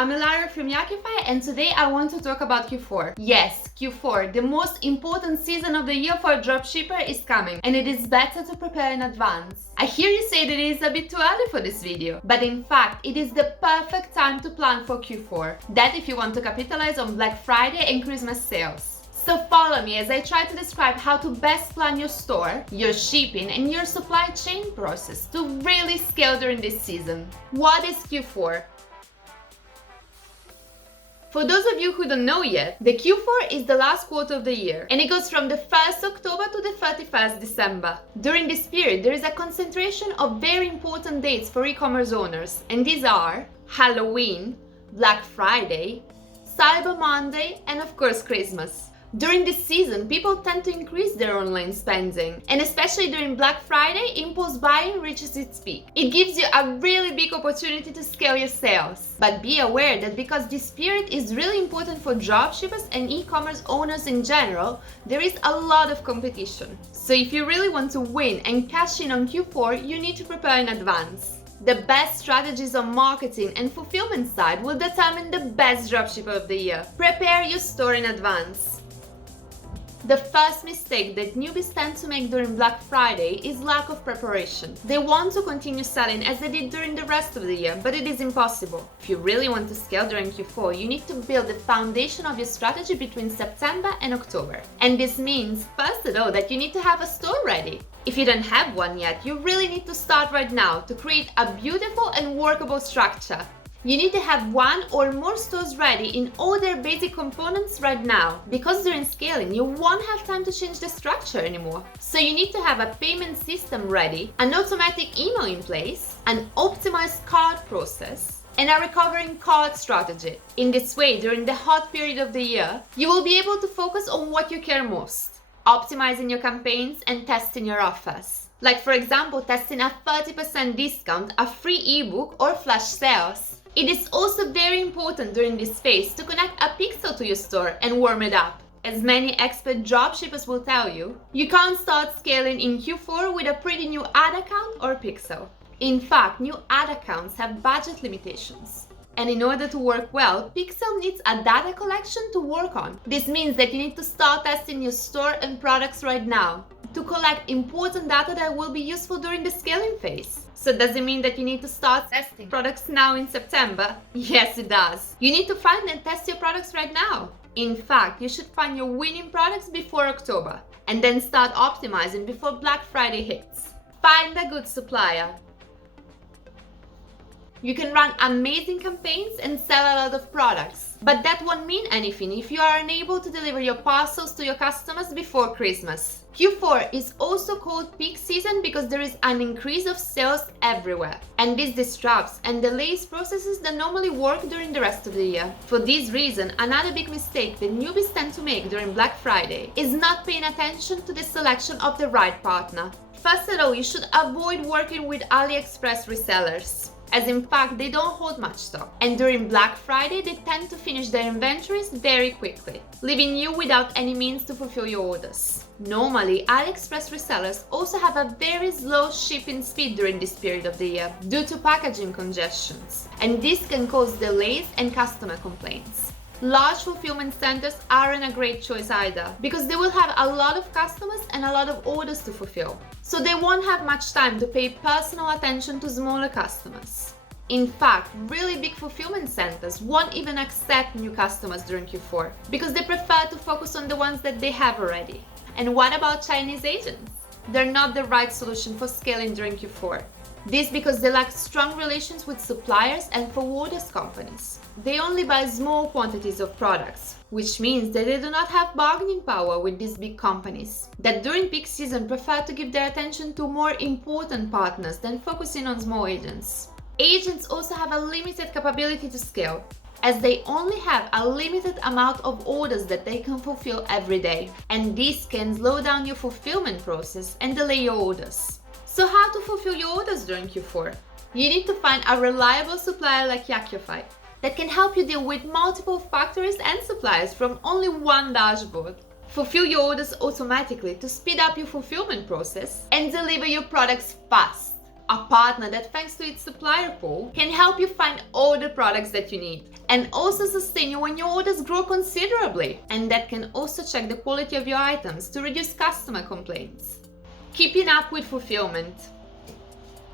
I'm Ilaria from Yakify, and today I want to talk about Q4. Yes, Q4, the most important season of the year for a dropshipper is coming, and it is better to prepare in advance. I hear you say that it is a bit too early for this video, but in fact, it is the perfect time to plan for Q4. That if you want to capitalize on Black Friday and Christmas sales. So follow me as I try to describe how to best plan your store, your shipping, and your supply chain process to really scale during this season. What is Q4? For those of you who don't know yet, the Q4 is the last quarter of the year, and it goes from the 1st October to the 31st December. During this period, there is a concentration of very important dates for e-commerce owners, and these are Halloween, Black Friday, Cyber Monday, and of course Christmas. During this season, people tend to increase their online spending, and especially during Black Friday, impulse buying reaches its peak. It gives you a really big opportunity to scale your sales. But be aware that because this period is really important for dropshippers and e-commerce owners in general, there is a lot of competition. So if you really want to win and cash in on Q4, you need to prepare in advance. The best strategies on marketing and fulfillment side will determine the best dropshipper of the year. Prepare your store in advance. The first mistake that newbies tend to make during Black Friday is lack of preparation. They want to continue selling as they did during the rest of the year, but it is impossible. If you really want to scale during Q4, you need to build the foundation of your strategy between September and October. And this means, first of all, that you need to have a store ready. If you don't have one yet, you really need to start right now to create a beautiful and workable structure. You need to have one or more stores ready in all their basic components right now, because during scaling you won't have time to change the structure anymore. So you need to have a payment system ready, an automatic email in place, an optimized cart process, and a recovering cart strategy. In this way, during the hot period of the year, you will be able to focus on what you care most, optimizing your campaigns and testing your offers. Like for example, testing a 30% discount, a free ebook, or flash sales. It is also very important during this phase to connect a pixel to your store and warm it up. As many expert dropshippers will tell you, you can't start scaling in Q4 with a pretty new ad account or pixel. In fact, new ad accounts have budget limitations. And in order to work well, Pixel needs a data collection to work on. This means that you need to start testing your store and products right now to collect important data that will be useful during the scaling phase. So does it mean that you need to start testing products now in September? Yes, it does. You need to find and test your products right now. In fact, you should find your winning products before October and then start optimizing before Black Friday hits. Find a good supplier. You can run amazing campaigns and sell a lot of products, but that won't mean anything if you are unable to deliver your parcels to your customers before Christmas. Q4 is also called peak season because there is an increase of sales everywhere, and this disrupts and delays processes that normally work during the rest of the year. For this reason, another big mistake that newbies tend to make during Black Friday is not paying attention to the selection of the right partner. First of all, you should avoid working with AliExpress resellers, as in fact they don't hold much stock, and during Black Friday they tend to finish their inventories very quickly, leaving you without any means to fulfill your orders. Normally, AliExpress resellers also have a very slow shipping speed during this period of the year due to packaging congestions, and this can cause delays and customer complaints. Large fulfillment centers aren't a great choice either, because they will have a lot of customers and a lot of orders to fulfill, so they won't have much time to pay personal attention to smaller customers. In fact, really big fulfillment centers won't even accept new customers during Q4, because they prefer to focus on the ones that they have already. And what about Chinese agents? They're not the right solution for scaling during Q4. This because they lack strong relations with suppliers and forwarders companies. They only buy small quantities of products, which means that they do not have bargaining power with these big companies, that during peak season prefer to give their attention to more important partners than focusing on small agents. Agents also have a limited capability to scale, as they only have a limited amount of orders that they can fulfill every day, and this can slow down your fulfillment process and delay your orders. So how to fulfill your orders during Q4? You need to find a reliable supplier like Yakify that can help you deal with multiple factories and suppliers from only one dashboard. Fulfill your orders automatically to speed up your fulfillment process and deliver your products fast. A partner that, thanks to its supplier pool, can help you find all the products that you need. and also sustain you when your orders grow considerably. And that can also check the quality of your items to reduce customer complaints. Keeping up with fulfillment.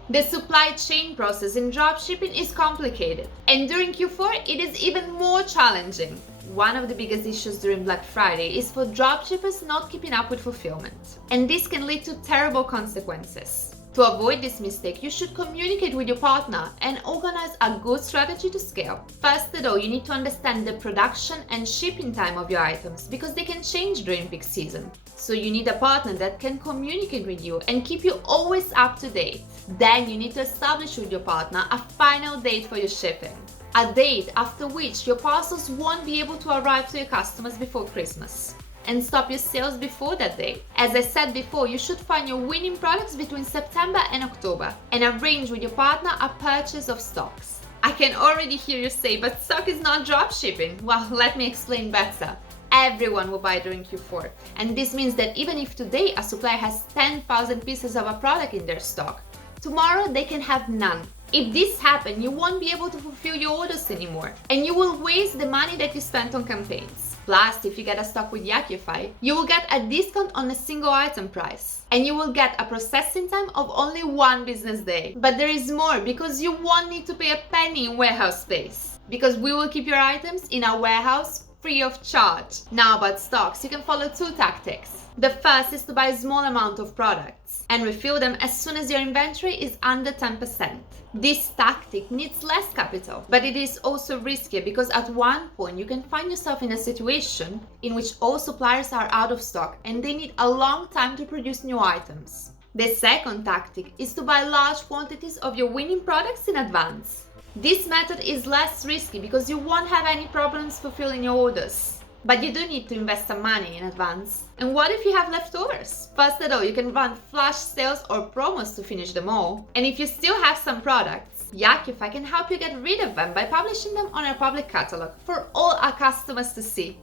The supply chain process in dropshipping is complicated, and during Q4 it is even more challenging. One of the biggest issues during Black Friday is for dropshippers not keeping up with fulfillment, and this can lead to terrible consequences. To avoid this mistake, you should communicate with your partner and organize a good strategy to scale. First of all, you need to understand the production and shipping time of your items because they can change during peak season. So you need a partner that can communicate with you and keep you always up to date. Then you need to establish with your partner a final date for your shipping. A date after which your parcels won't be able to arrive to your customers before Christmas. And stop your sales before that date. As I said before, you should find your winning products between September and October and arrange with your partner a purchase of stocks. I can already hear you say, but stock is not dropshipping. Well, let me explain better. Everyone will buy during Q4, and this means that even if today a supplier has 10,000 pieces of a product in their stock, tomorrow they can have none. If this happens, you won't be able to fulfill your orders anymore, and you will waste the money that you spent on campaigns. Plus, if you get a stock with Yakify, you will get a discount on a single item price, and you will get a processing time of only 1 business day. But there is more, because you won't need to pay a penny in warehouse space, because we will keep your items in our warehouse free of charge. Now about stocks, you can follow 2 tactics. The first is to buy a small amount of products and refill them as soon as your inventory is under 10%. This tactic needs less capital, but it is also riskier because at one point you can find yourself in a situation in which all suppliers are out of stock and they need a long time to produce new items. The second tactic is to buy large quantities of your winning products in advance. This method is less risky because you won't have any problems fulfilling your orders. But you do need to invest some money in advance. And what if you have leftovers? First of all, you can run flash sales or promos to finish them all. And if you still have some products, Yakify can help you get rid of them by publishing them on our public catalog for all our customers to see.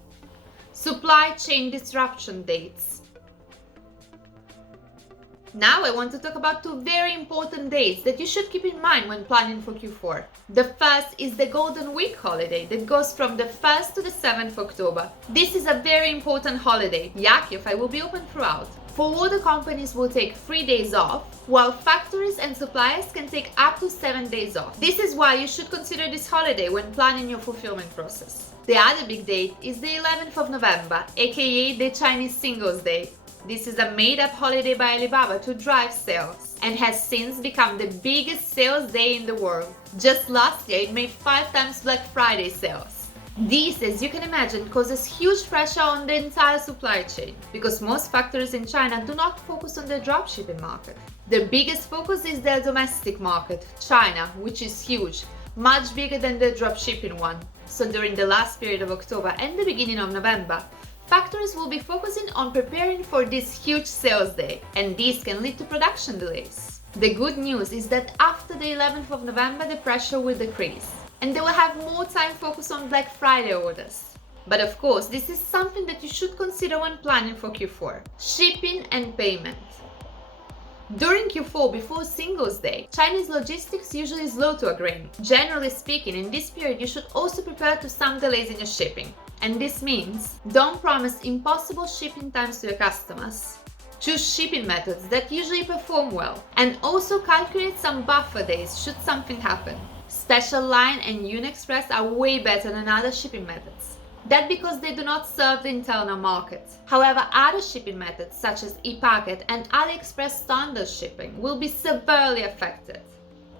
Supply chain disruption dates. Now I want to talk about 2 very important dates that you should keep in mind when planning for Q4. The first is the Golden Week holiday that goes from the 1st to the 7th of October. This is a very important holiday. Yakify will be open throughout. Forwarder companies will take 3 days off, while factories and suppliers can take up to 7 days off. This is why you should consider this holiday when planning your fulfillment process. The other big date is the 11th of November, aka the Chinese Singles Day. This is a made-up holiday by Alibaba to drive sales and has since become the biggest sales day in the world. Just last year, it made 5 times Black Friday sales. This, as you can imagine, causes huge pressure on the entire supply chain because most factories in China do not focus on the dropshipping market. Their biggest focus is their domestic market, China, which is huge, much bigger than the dropshipping one. So during the last period of October and the beginning of November, factories will be focusing on preparing for this huge sales day, and this can lead to production delays. The good news is that after the 11th of November, the pressure will decrease, and they will have more time focused on Black Friday orders. But of course, this is something that you should consider when planning for Q4. Shipping and payment. During Q4, before Singles Day, Chinese logistics usually slow to a grain. Generally speaking, in this period you should also prepare to some delays in your shipping. And this means don't promise impossible shipping times to your customers. Choose shipping methods that usually perform well, and also calculate some buffer days should something happen. Special Line and UniExpress are way better than other shipping methods. That's because they do not serve the internal market. However, other shipping methods such as ePacket and AliExpress standard shipping will be severely affected.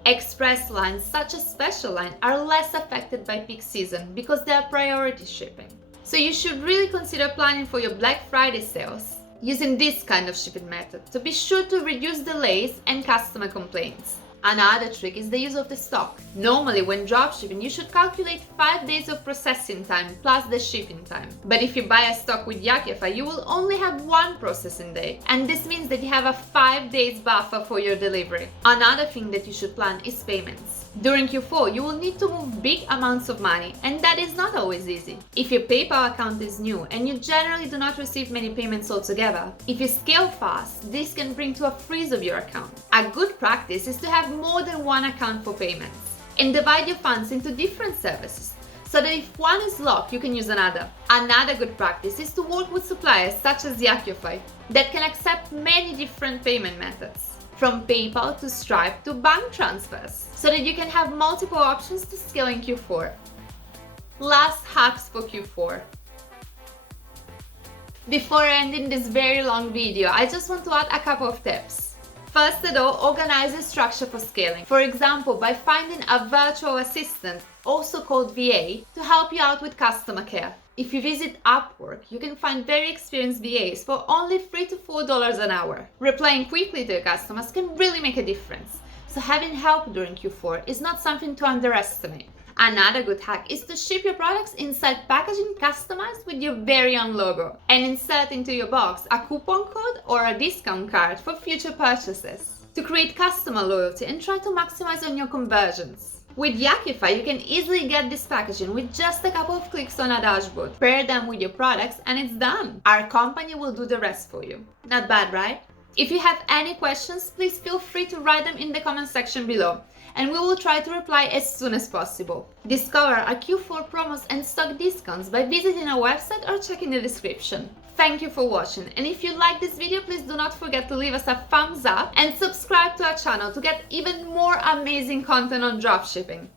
Express lines such as Special Line are less affected by peak season because they are priority shipping. So you should really consider planning for your Black Friday sales using this kind of shipping method to be sure to reduce delays and customer complaints. Another trick is the use of the stock. Normally when dropshipping, you should calculate 5 days of processing time plus the shipping time. But if you buy a stock with Yakify, you will only have 1 processing day, and this means that you have a 5 days buffer for your delivery. Another thing that you should plan is payments. During Q4, you will need to move big amounts of money, and that is not always easy. If your PayPal account is new and you generally do not receive many payments altogether, if you scale fast, this can bring to a freeze of your account. A good practice is to have more than 1 account for payments and divide your funds into different services, so that if one is locked, you can use another. Another good practice is to work with suppliers such as Yakify that can accept many different payment methods, from PayPal to Stripe to bank transfers, so that you can have multiple options to scale in Q4. Last hacks for Q4. Before ending this very long video, I just want to add a couple of tips. First of all, organize a structure for scaling. For example, by finding a virtual assistant, also called VA, to help you out with customer care. If you visit Upwork, you can find very experienced VAs for only $3 to $4 an hour. Replying quickly to your customers can really make a difference, so having help during Q4 is not something to underestimate. Another good hack is to ship your products inside packaging customized with your very own logo and insert into your box a coupon code or a discount card for future purchases to create customer loyalty and try to maximize on your conversions. With Yakify, you can easily get this packaging with just a couple of clicks on a dashboard. Pair them with your products and it's done. Our company will do the rest for you. Not bad, right? If you have any questions, please feel free to write them in the comment section below, and we will try to reply as soon as possible. Discover our Q4 promos and stock discounts by visiting our website or checking the description. Thank you for watching, and if you like this video, please do not forget to leave us a thumbs up and subscribe to our channel to get even more amazing content on dropshipping.